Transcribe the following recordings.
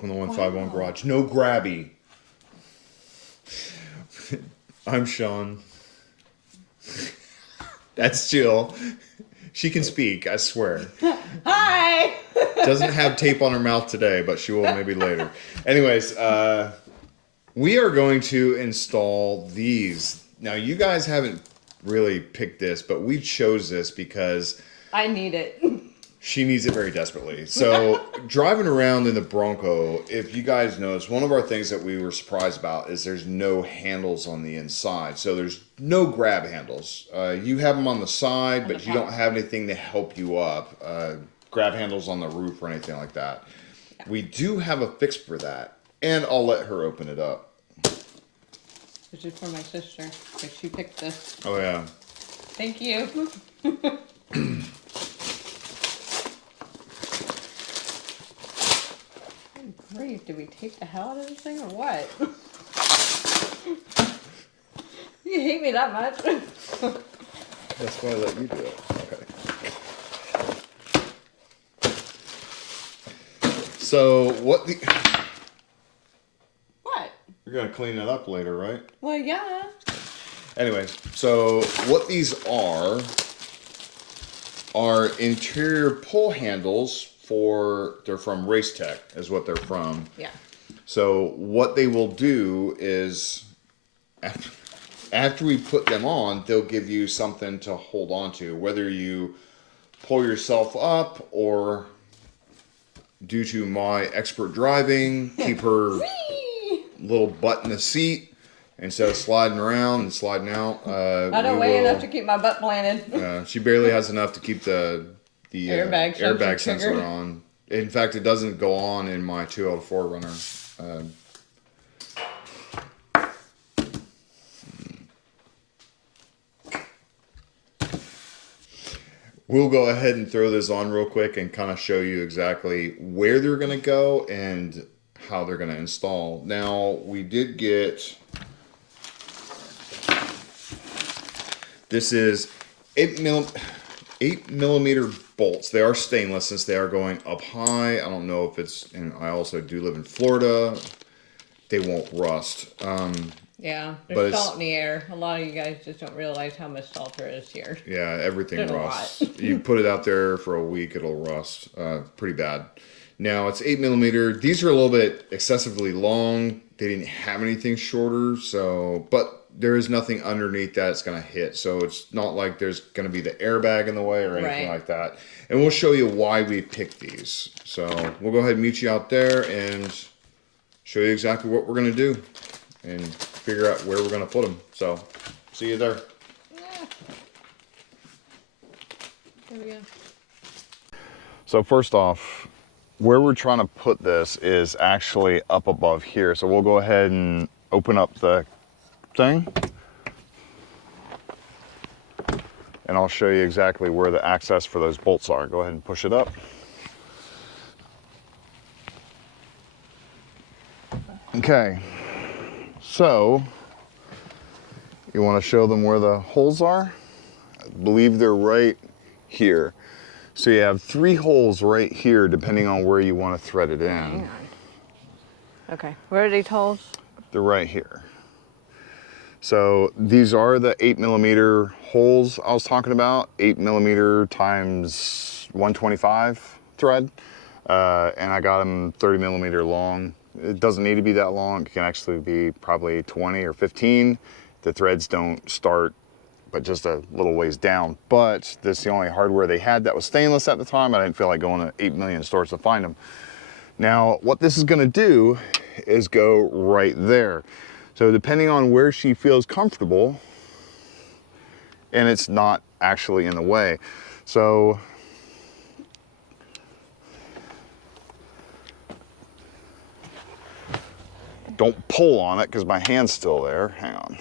open the 151 garage. No grabby. I'm Sean. That's Jill. She can speak, I swear. Hi! Doesn't have tape on her mouth today, but she will maybe later. Anyways, we are going to install these. Now, you guys haven't really picked this, but we chose this because I need it. she needs it very desperately. So, driving around in the Bronco, if you guys notice, one of our things that we were surprised about is there's no handles on the inside. So, there's no grab handles. You have them on the side, but you don't have anything to help you up. Grab handles on the roof or anything like that. Yeah. We do have a fix for that, and I'll let her open it up. This is for my sister, because she picked this. Oh, yeah. Thank you. Grief, did we tape the hell out of this thing or what? You hate me that much? That's why I let you do it. Okay. So, what the... What? You're going to clean it up later, right? Well, yeah. Anyways, so what these are interior pull handles they're from Race Tech, is what they're from. Yeah. So what they will do is, after we put them on, they'll give you something to hold on to, whether you pull yourself up or, due to my expert driving, keep her little butt in the seat instead of sliding around and sliding out. I don't weigh enough to keep my butt planted. She barely has enough to keep the airbag sensor triggered. on. In fact, it doesn't go on in my 2L4 runner. We'll go ahead and throw this on real quick and kind of show you exactly where they're going to go and how they're going to install. Now, we did get... This is 8mm bolts. They are stainless since they are going up high. I don't know if it's, and I also do live in Florida. They won't rust. Yeah, there's salt in the air. A lot of you guys just don't realize how much salt there is here. Yeah, everything rusts. You put it out there for a week, it'll rust pretty bad. Now, it's 8mm. These are a little bit excessively long. They didn't have anything shorter, so, but there is nothing underneath that it's going to hit. So it's not like there's going to be the airbag in the way or anything like that. And we'll show you why we picked these. So we'll go ahead and meet you out there and show you exactly what we're going to do and figure out where we're going to put them. So see you there. Yeah. There we go. So first off, where we're trying to put this is actually up above here. So we'll go ahead and open up the thing, and I'll show you exactly where the access for those bolts are. Go ahead and push it up. Okay, so you want to show them where the holes are? I believe they're right here. So you have 3 holes right here depending on where you want to thread it in. Hang on. Okay, where are these holes? They're right here. So these are the 8mm holes I was talking about, 8mm times 125 thread, and I got them 30mm long. It doesn't need to be that long. It can actually be probably 20 or 15. The threads don't start but just a little ways down. But this is the only hardware they had that was stainless at the time. I didn't feel like going to 8 million stores to find them. Now, what this is gonna do is go right there. So depending on where she feels comfortable, and it's not actually in the way. So don't pull on it because my hand's still there. Hang on.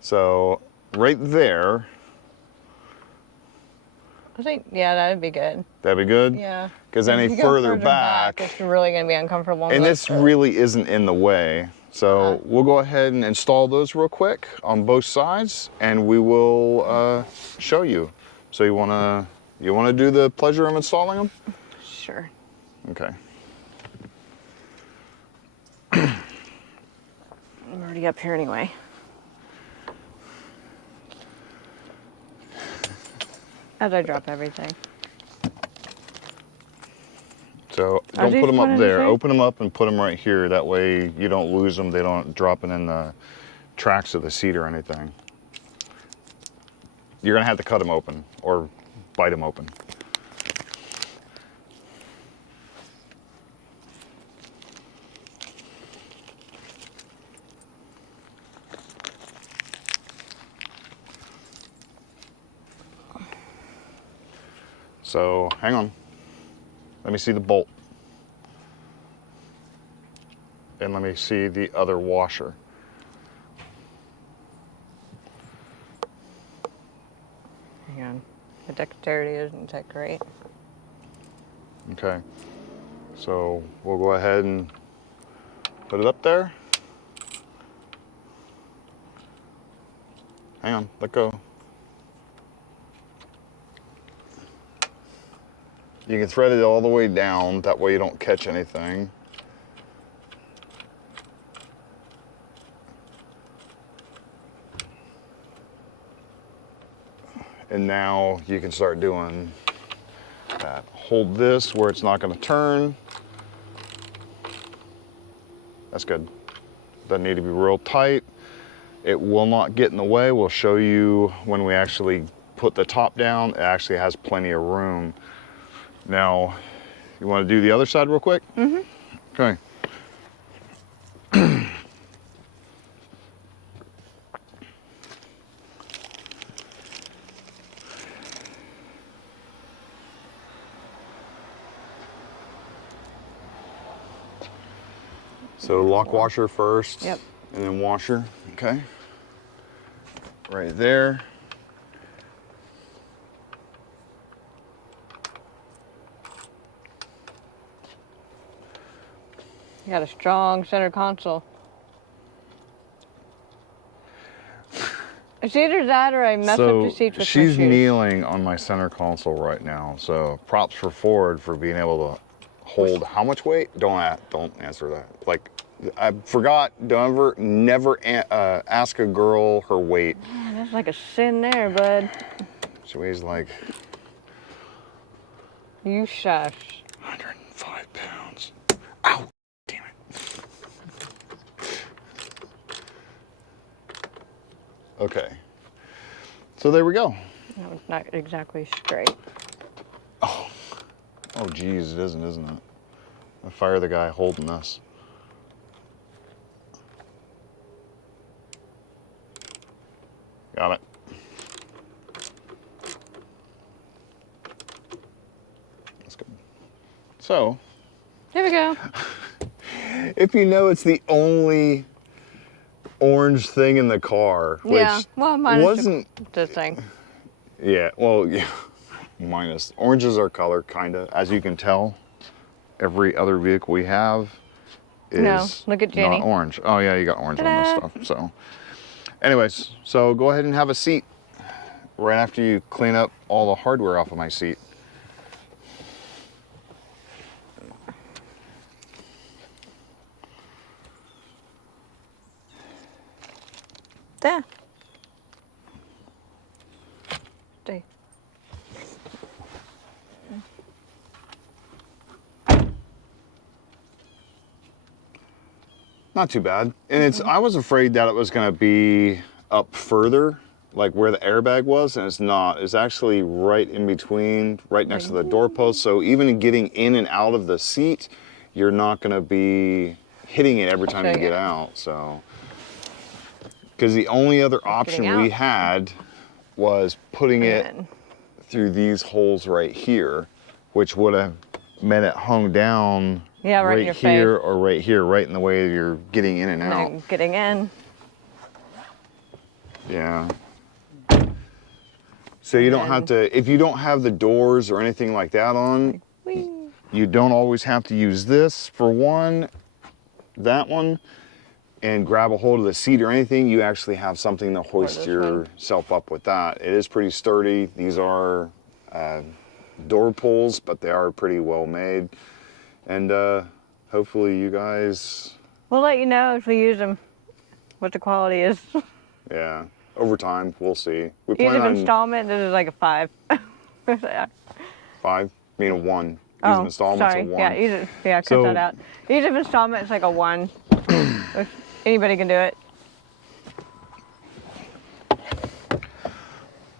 So right there. I think, yeah, that'd be good. That'd be good? Yeah. Because any further back, it's really going to be uncomfortable. And this really isn't in the way. So we'll go ahead and install those real quick on both sides, and we will show you. So you want to You want to do the pleasure of installing them? Sure. Okay. I'm already up here anyway. As I drop everything. So don't put them up there. Open them up and put them right here. That way you don't lose them. They don't drop it in the tracks of the seat or anything. You're gonna have to cut them open or bite them open. So hang on. Let me see the bolt. And let me see the other washer. Hang on. The dexterity isn't that great. Okay. So we'll go ahead and put it up there. Hang on, let go. You can thread it all the way down, that way you don't catch anything. And now you can start doing that. Hold this where it's not going to turn. That's good. Doesn't need to be real tight. It will not get in the way. We'll show you when we actually put the top down. It actually has plenty of room. Now, you want to do the other side real quick? Mm-hmm. Okay. So lock washer first. Yep. And then washer, okay. Right there. You got a strong center console. It's either that or I mess up the seats with my shoes. She's kneeling on my center console right now. So props for Ford for being able to hold how much weight? Don't answer that. Like, I forgot. Never ask a girl her weight. Oh, that's like a sin there, bud. She weighs like. You shush. 105 pounds. Ow! Damn it. Okay. So there we go. That was not exactly straight. Oh geez, it isn't it? I fire the guy holding this. Got it. That's good. So. Here we go. If you know it's the only orange thing in the car, which yeah, well, mine wasn't the thing. Yeah, well, yeah, minus. Oranges are color, kind of, as you can tell. Every other vehicle we have is look at Jenny. not orange. Oh yeah, you got orange on this stuff. So, anyways, so go ahead and have a seat right after you clean up all the hardware off of my seat. There. Stay. Not too bad. And it's, I was afraid that it was gonna be up further, like where the airbag was, and it's not. It's actually right in between, right next to the doorpost. So even getting in and out of the seat, you're not gonna be hitting it every time you get out, so. Because the only other option we had was putting it through these holes right here, which would have meant it hung down right here or right here, right in the way you're getting in and out. Getting in. Yeah. So you don't have to, if you don't have the doors or anything like that on, you don't always have to use this for one, that one, and grab a hold of the seat or anything. You actually have something to hoist yourself up with that. It is pretty sturdy. These are door pulls, but they are pretty well made. And hopefully you guys... We'll let you know if we use them, what the quality is. Yeah, over time, we'll see. We Ease plan of on installment, this is like a 5. 5, mean a 1. Ease Oh, of installments sorry. a 1. Yeah, cut So- that out. Ease of installment is like a 1. Anybody can do it.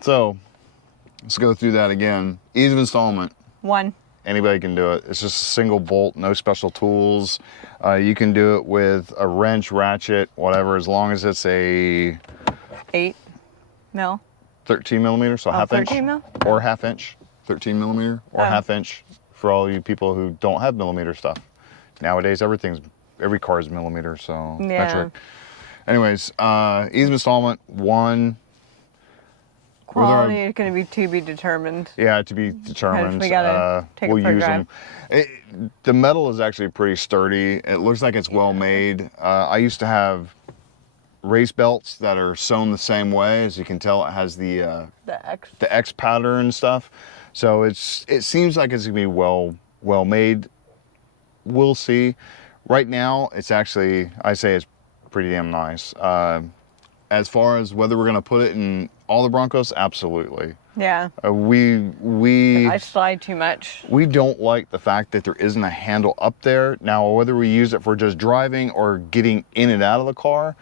So, let's go through that again. Ease of installment. 1. Anybody can do it. It's just a single bolt, no special tools. You can do it with a wrench, ratchet, whatever, as long as it's a 8 mil. 13 millimeter, so half 13 inch. mil? Or half inch. 13 millimeter or Oh. half inch for all you people who don't have millimeter stuff. Nowadays, every car is millimeter, so Yeah. metric. Anyways, ease of installment, 1. Quality is going to be to be determined. Yeah, to be determined. We gotta take it we'll for a use drive. them. The metal is actually pretty sturdy. It looks like it's well made. I used to have race belts that are sewn the same way. As you can tell, it has the X pattern and stuff. So it seems like it's gonna be well made. We'll see. Right now, it's actually, I say it's pretty damn nice. As far as whether we're gonna put it in all the Broncos, absolutely. Yeah. I slide too much. We don't like the fact that there isn't a handle up there. Now, whether we use it for just driving or getting in and out of the car,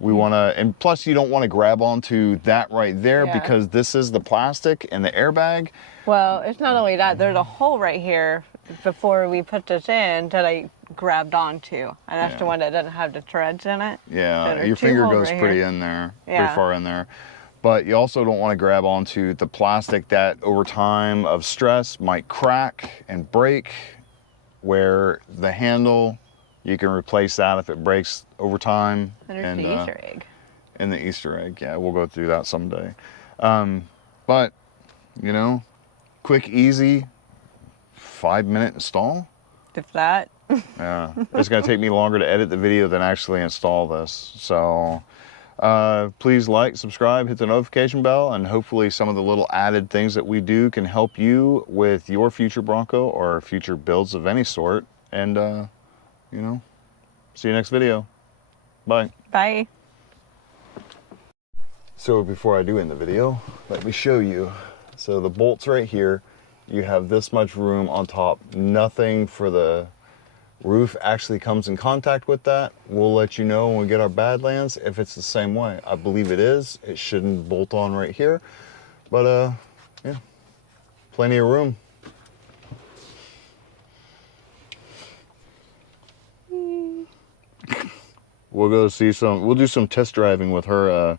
we want to, and plus you don't want to grab onto that right there Yeah. because this is the plastic and the airbag. Well, it's not only that, there's a hole right here before we put this in that I grabbed onto. And that's the Yeah. one that doesn't have the threads in it. So Yeah, there's your 2 finger holes goes right pretty here. in there, Yeah. pretty far in there. But you also don't want to grab onto the plastic that over time of stress might crack and break, where the handle, you can replace that if it breaks over time. And there's the Easter egg. And the Easter egg, yeah, we'll go through that someday. But, you know, quick, easy, 5-minute install. If that. Yeah, it's gonna take me longer to edit the video than actually install this. So please like, subscribe, hit the notification bell, and hopefully some of the little added things that we do can help you with your future Bronco or future builds of any sort. And, you know, see you next video. Bye. Bye. So before I do end the video, let me show you. So the bolts right here, you have this much room on top. Nothing for the roof actually comes in contact with that. We'll let you know when we get our Badlands if it's the same way. I believe it is. It shouldn't bolt on right here. But yeah, plenty of room. We'll go see we'll do some test driving with her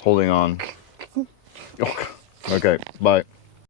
holding on. Okay, bye.